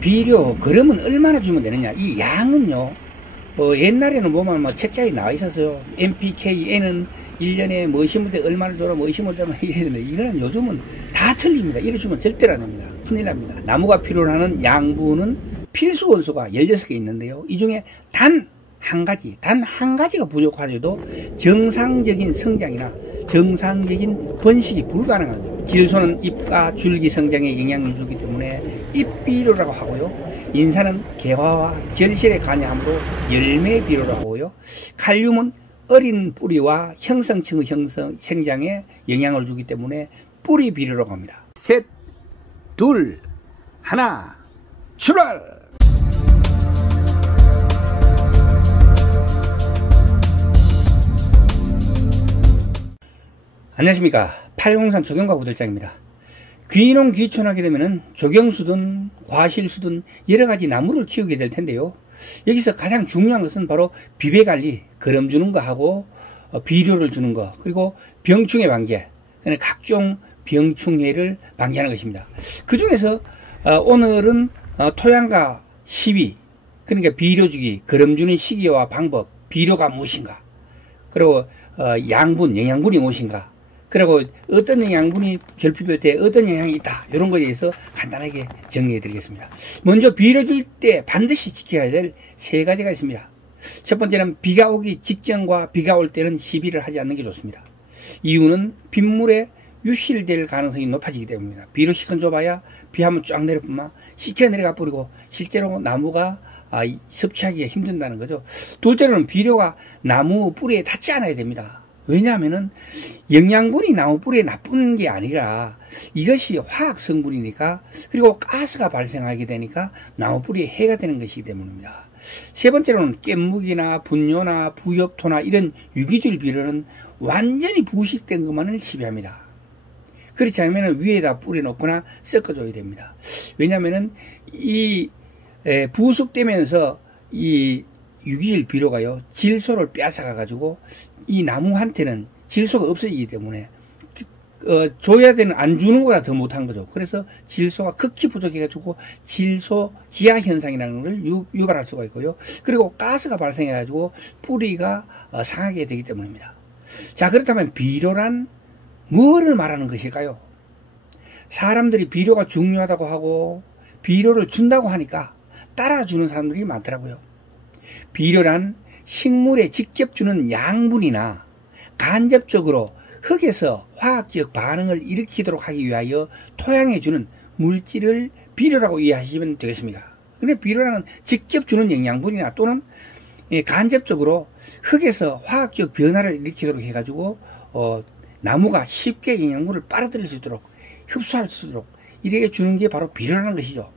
비료, 그러면 얼마나 주면 되느냐? 이 양은요, 옛날에는 보면 뭐 책자에 나와 있었어요. NPK, N은 1년에 뭐 심을 때 얼마를 줘라, 뭐 심을 때 얼마나 이랬는데, 이거는 요즘은 다 틀립니다. 이래 주면 절대로 안 됩니다. 큰일 납니다. 나무가 필요로 하는 양분은 필수 원소가 16개 있는데요. 이 중에 단 한 가지가 부족하여도 정상적인 성장이나 정상적인 번식이 불가능하죠. 질소는 잎과 줄기 성장에 영향을 주기 때문에 잎비료라고 하고요. 인산은 개화와 결실에 관여하므로 열매 비료라고 하고요. 칼륨은 어린 뿌리와 형성층의 생장에 영향을 주기 때문에 뿌리 비료라고 합니다. 셋, 둘, 하나, 출발! 안녕하십니까. 팔공산 조경과 구들장입니다. 귀농 귀촌하게 되면은 조경수든 과실수든 여러가지 나무를 키우게 될 텐데요. 여기서 가장 중요한 것은 바로 비배관리, 거름 주는 거 하고 비료를 주는 거, 그리고 병충해 방제, 각종 병충해를 방지하는 것입니다. 그 중에서 오늘은 토양과 시비, 그러니까 비료 주기, 거름 주는 시기와 방법, 비료가 무엇인가, 그리고 양분, 영양분이 무엇인가, 그리고 어떤 영양분이 결핍할 때 어떤 영향이 있다, 이런 거에 대해서 간단하게 정리해 드리겠습니다. 먼저 비료 줄 때 반드시 지켜야 될 세 가지가 있습니다. 첫 번째는 비가 오기 직전과 비가 올 때는 시비를 하지 않는 게 좋습니다. 이유는 빗물에 유실될 가능성이 높아지기 때문입니다. 비료 시큰 줘봐야 비 한번 쫙 내려뿐만 시켜 내려가 버리고 실제로 나무가 섭취하기가 힘든다는 거죠. 둘째로는 비료가 나무 뿌리에 닿지 않아야 됩니다. 왜냐하면은 영양분이 나무 뿌리에 나쁜 게 아니라 이것이 화학 성분이니까, 그리고 가스가 발생하게 되니까 나무 뿌리에 해가 되는 것이기 때문입니다. 세 번째로는 깻묵이나 분뇨나 부엽토나 이런 유기질 비료는 완전히 부식된 것만을 시비합니다. 그렇지 않으면 위에다 뿌려놓거나 섞어줘야 됩니다. 왜냐하면은 이 부숙되면서 이 유기질 비료가요, 질소를 뺏어가 가지고 이 나무한테는 질소가 없어지기 때문에 줘야 되는, 안 주는 것보다 더 못한 거죠. 그래서 질소가 극히 부족해 가지고 질소 기하 현상이라는 걸 유발할 수가 있고요. 그리고 가스가 발생해 가지고 뿌리가 상하게 되기 때문입니다. 자, 그렇다면 비료란 뭐를 말하는 것일까요? 사람들이 비료가 중요하다고 하고 비료를 준다고 하니까 따라주는 사람들이 많더라고요. 비료란 식물에 직접 주는 양분이나 간접적으로 흙에서 화학적 반응을 일으키도록 하기 위하여 토양에 주는 물질을 비료라고 이해하시면 되겠습니다. 근데 비료라는 직접 주는 영양분이나 또는 간접적으로 흙에서 화학적 변화를 일으키도록 해가지고 나무가 쉽게 영양분을 빨아들일 수 있도록, 흡수할 수 있도록 이렇게 주는 게 바로 비료라는 것이죠.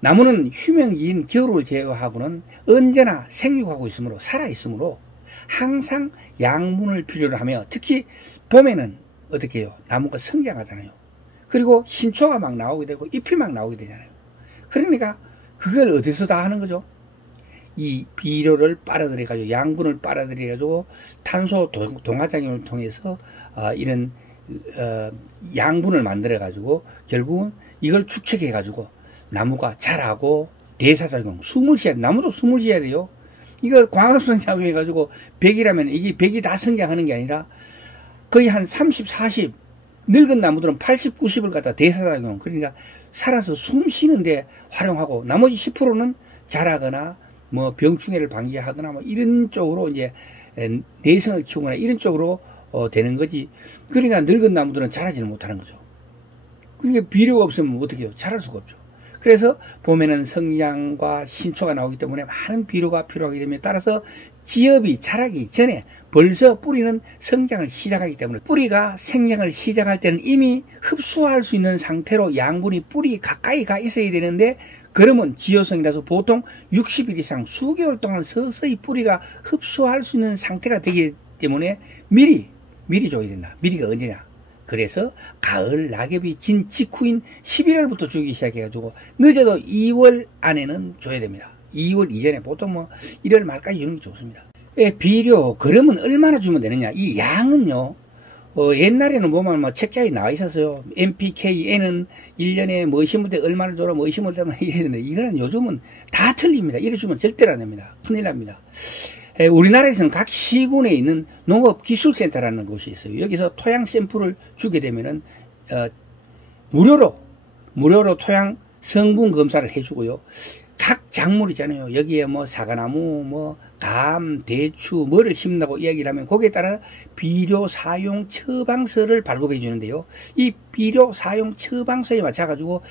나무는 휴명기인 겨울을 제외하고는 언제나 생육하고 있으므로, 살아있으므로 항상 양분을 필요로 하며, 특히 봄에는 어떻게 해요? 나무가 성장하잖아요. 그리고 신초가 막 나오게 되고 잎이 막 나오게 되잖아요. 그러니까 그걸 어디서 다 하는 거죠? 이 비료를 빨아들여 가지고, 양분을 빨아들여 가지고 탄소 동화작용을 통해서 이런 양분을 만들어 가지고 결국은 이걸 축적해 가지고 나무가 자라고 대사작용, 숨을 쉬어야 돼. 나무도 숨을 쉬어야 돼요. 이거 광합성 작용해가지고 100이라면 이게 100이 다 성장하는 게 아니라 거의 한 30, 40, 늙은 나무들은 80, 90을 갖다 대사작용, 그러니까 살아서 숨 쉬는데 활용하고, 나머지 10%는 자라거나 뭐 병충해를 방지하거나 뭐 이런 쪽으로 이제 내성을 키우거나 이런 쪽으로 되는 거지. 그러니까 늙은 나무들은 자라지는 못하는 거죠. 그러니까 비료가 없으면 어떻게 해요? 자랄 수가 없죠. 그래서 봄에는 성장과 신초가 나오기 때문에 많은 비료가 필요하기 때문에, 따라서 지엽이 자라기 전에 벌써 뿌리는 성장을 시작하기 때문에, 뿌리가 생장을 시작할 때는 이미 흡수할 수 있는 상태로 양분이 뿌리 가까이 가 있어야 되는데, 그러면 지효성이라서 보통 60일 이상 수개월 동안 서서히 뿌리가 흡수할 수 있는 상태가 되기 때문에 미리 줘야 된다. 미리가 언제냐? 그래서 가을 낙엽이 진 직후인 11월부터 주기 시작해가지고 늦어도 2월 안에는 줘야 됩니다. 2월 이전에 보통 뭐 1월 말까지 주는 게 좋습니다. 비료, 그러면 얼마나 주면 되느냐? 이 양은요, 옛날에는 보면 뭐 책자에 나와 있었어요. NPK, N은 1년에 뭐 심을 때 얼마를 줘라, 뭐 심을 때 얼마나 이랬는데, 이거는 요즘은 다 틀립니다. 이래 주면 절대로 안 됩니다. 큰일 납니다. 우리나라에서는 각 시군에 있는 농업기술센터라는 곳이 있어요. 여기서 토양 샘플을 주게 되면은, 무료로 토양 성분 검사를 해주고요. 각 작물이잖아요. 여기에 뭐 사과나무, 뭐 감, 대추, 뭐를 심는다고 이야기를 하면 거기에 따라 비료 사용 처방서를 발급해 주는데요. 이 비료 사용 처방서에 맞춰가지고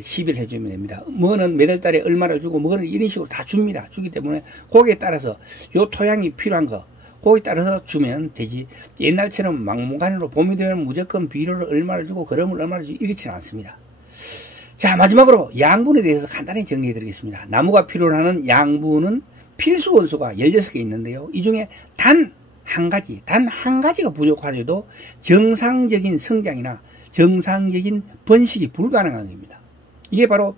시비를 해주면 됩니다. 뭐는 매달 달에 얼마를 주고 뭐는 이런 식으로 다 줍니다. 주기 때문에 거기에 따라서 요 토양이 필요한 거 거기에 따라서 주면 되지. 옛날처럼 막무가내로 봄이 되면 무조건 비료를 얼마를 주고 거름을 얼마를 주고 이렇지는 않습니다. 자, 마지막으로 양분에 대해서 간단히 정리해 드리겠습니다. 나무가 필요로 하는 양분은 필수 원소가 16개 있는데요. 이 중에 단 한 가지가 부족하여도 정상적인 성장이나 정상적인 번식이 불가능한 겁니다. 이게 바로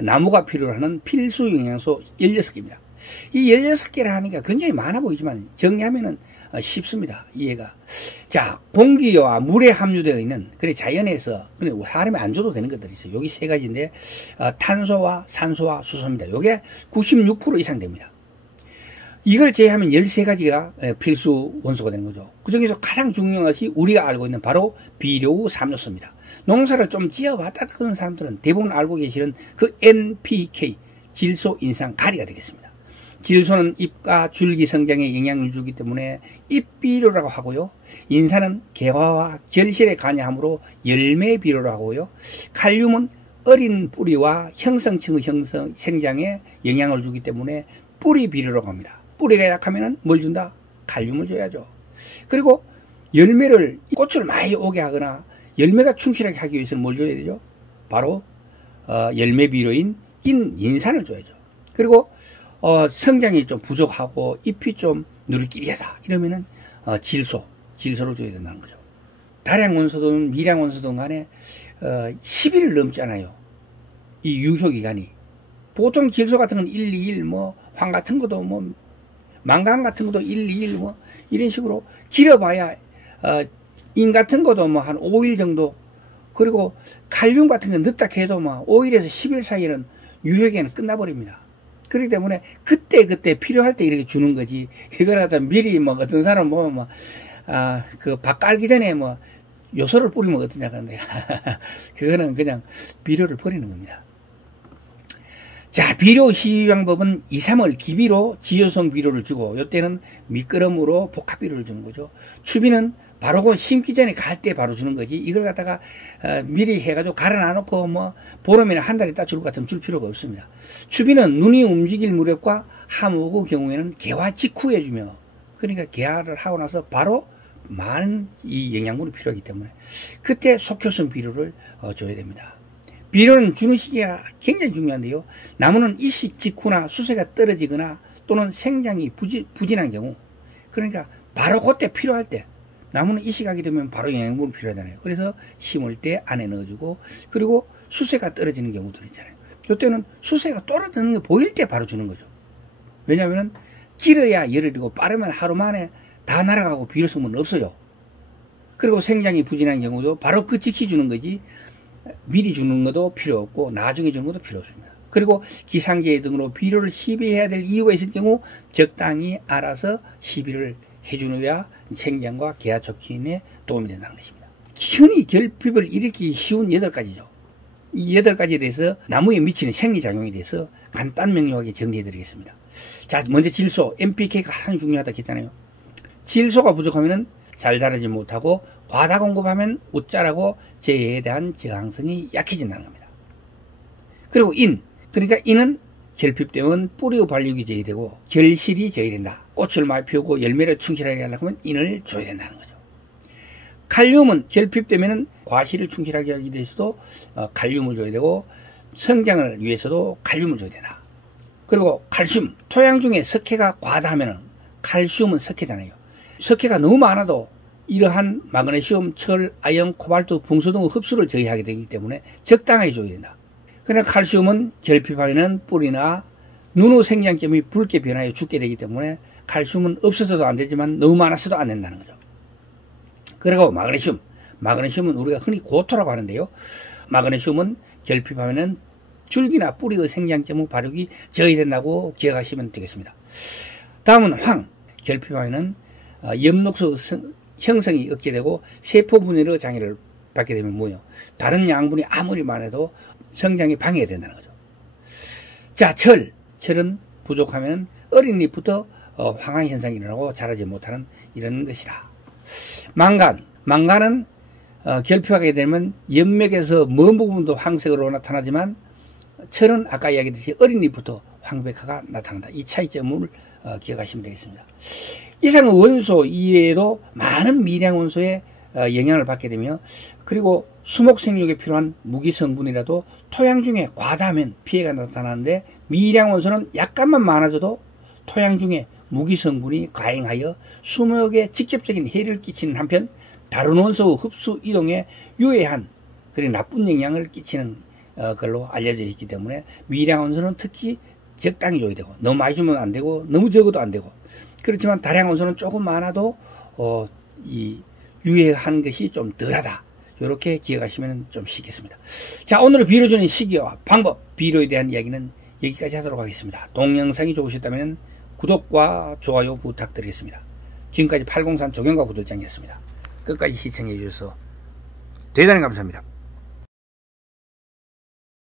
나무가 필요로 하는 필수 영양소 16개입니다. 이 16개라 하니까 굉장히 많아 보이지만 정리하면은 쉽습니다. 이해가. 자, 공기와 물에 함유되어 있는, 자연에서, 사람이 안 줘도 되는 것들이 있어요. 여기 세 가지인데, 탄소와 산소와 수소입니다. 요게 96% 이상 됩니다. 이걸 제외하면 13가지가 필수 원소가 되는 거죠. 그 중에서 가장 중요한 것이 우리가 알고 있는 바로 비료 후 삼요소입니다. 농사를 좀 지어봤다 그런 사람들은 대부분 알고 계시는 그 NPK, 질소, 인상, 가리가 되겠습니다. 질소는 잎과 줄기 성장에 영향을 주기 때문에 잎비료라고 하고요. 인산은 개화와 결실에 관여하므로 열매비료라고 하고요. 칼륨은 어린 뿌리와 형성층의 생장에 영향을 주기 때문에 뿌리비료라고 합니다. 뿌리가 약하면 뭘 준다? 칼륨을 줘야죠. 그리고 꽃을 많이 오게 하거나 열매가 충실하게 하기 위해서는 뭘 줘야 되죠? 바로 열매비료인 인산을 줘야죠. 그리고 성장이 좀 부족하고 잎이 좀 누리끼리하다 이러면은 질소를 줘야 된다는 거죠. 다량 원소든 미량 원소든 간에 10일을 넘잖아요. 이 유효기간이. 보통 질소 같은 건 1, 2일, 뭐 황 같은 것도 뭐 망간 같은 것도 1, 2일 뭐 이런 식으로 길어봐야 인 같은 것도 뭐 한 5일 정도. 그리고 칼륨 같은 건 늦다 해도 뭐 5일에서 10일 사이에는 유효기간은 끝나버립니다. 그렇기 때문에 그때 필요할 때 이렇게 주는 거지. 이걸 하다 미리 뭐 어떤 사람 보면 그 밥 깔기 전에 뭐 요소를 뿌리면 어떠냐 그런데 그거는 그냥 비료를 버리는 겁니다. 자, 비료 시비 방법은 2, 3월 기비로 지효성 비료를 주고 요때는 미끄럼으로 복합 비료를 주는 거죠. 추비는 바로 심기 전에 갈 때 바로 주는 거지. 이걸 갖다가 미리 해가지고 갈아놔놓고 뭐 보름이나 한 달 있다 줄 것 같으면 줄 필요가 없습니다. 추비는 눈이 움직일 무렵과 하무의 경우에는 개화 직후에 주며, 그러니까 개화를 하고 나서 바로 많은 이 영양분이 필요하기 때문에 그때 속효성 비료를 줘야 됩니다. 비료는 주는 시기가 굉장히 중요한데요. 나무는 이식 직후나 수세가 떨어지거나 또는 생장이 부진한 경우, 그러니까 바로 그때 필요할 때, 나무는 이식하게 되면 바로 영양분이 필요하잖아요. 그래서 심을 때 안에 넣어주고, 그리고 수세가 떨어지는 경우도 있잖아요. 이때는 수세가 떨어지는 게 보일 때 바로 주는 거죠. 왜냐하면 길어야 열흘이고 빠르면 하루 만에 다 날아가고 비료 성분은 없어요. 그리고 생장이 부진한 경우도 바로 그 즉시 주는 거지, 미리 주는 것도 필요 없고 나중에 주는 것도 필요 없습니다. 그리고 기상재해 등으로 비료를 시비해야 될 이유가 있을 경우 적당히 알아서 시비를 해주느야 생장과 개화 촉진에 도움이 된다는 것입니다. 흔히 결핍을 일으키기 쉬운 8가지죠. 이 8가지에 대해서 나무에 미치는 생리작용에 대해서 간단 명료하게 정리해 드리겠습니다. 자, 먼저 질소, NPK가 가장 중요하다고 했잖아요. 질소가 부족하면 잘 자라지 못하고 과다 공급하면 못 자라고 재해에 대한 저항성이 약해진다는 겁니다. 그리고 그러니까 인은 결핍되면 뿌리의 발육이 제외되고 결실이 제외된다. 꽃을 많이 피우고 열매를 충실하게 하려고 하면 인을 줘야 된다는 거죠. 칼륨은 결핍되면 과실을 충실하게 하기 위해서도 칼륨을 줘야 되고, 성장을 위해서도 칼륨을 줘야 된다. 그리고 칼슘, 토양 중에 석회가 과다하면, 칼슘은 석회잖아요. 석회가 너무 많아도 이러한 마그네슘, 철, 아연, 코발트, 붕소 등의 흡수를 저해하게 되기 때문에 적당하게 줘야 된다. 그러나 칼슘은 결핍하면 뿌리나 눈의 생장점이 붉게 변하여 죽게 되기 때문에 칼슘은 없어서도 안 되지만 너무 많았어도 안 된다는 거죠. 그리고 마그네슘은 우리가 흔히 고토라고 하는데요. 마그네슘은 결핍하면은 줄기나 뿌리의 생장점의 발육이 저해된다고 기억하시면 되겠습니다. 다음은 황. 결핍하면은 엽록소 형성이 억제되고 세포 분열의 장애를 받게 되면 뭐예요? 다른 양분이 아무리 많아도 성장이 방해된다는 거죠. 자, 철은 부족하면 어린 잎부터 황화 현상이 일어나고 자라지 못하는 이런 것이다. 망간은 결핍하게 되면 연맥에서 먼 부분도 황색으로 나타나지만 철은 아까 이야기했듯이 어린 잎부터 황백화가 나타난다. 이 차이점을 기억하시면 되겠습니다. 이상 원소 이외에도 많은 미량 원소에 영향을 받게 되며 그리고 수목 생육에 필요한 무기 성분이라도 토양 중에 과다하면 피해가 나타나는데 미량 원소는 약간만 많아져도 토양 중에 무기 성분이 과잉하여 수목에 직접적인 해를 끼치는 한편 다른 원소의 흡수 이동에 유해한 그리고 나쁜 영향을 끼치는 걸로 알려져 있기 때문에 미량 원소는 특히 적당히 줘야 되고 너무 많이 주면 안 되고 너무 적어도 안 되고 그렇지만 다량 원소는 조금 많아도 이 유해한 것이 좀 덜하다. 이렇게 기억하시면 좀 쉽겠습니다. 자, 오늘의 비료 주는 시기와 방법, 비료에 대한 이야기는 여기까지 하도록 하겠습니다. 동영상이 좋으셨다면 구독과 좋아요 부탁드리겠습니다. 지금까지 803 조경과 부들장이었습니다. 끝까지 시청해 주셔서 대단히 감사합니다.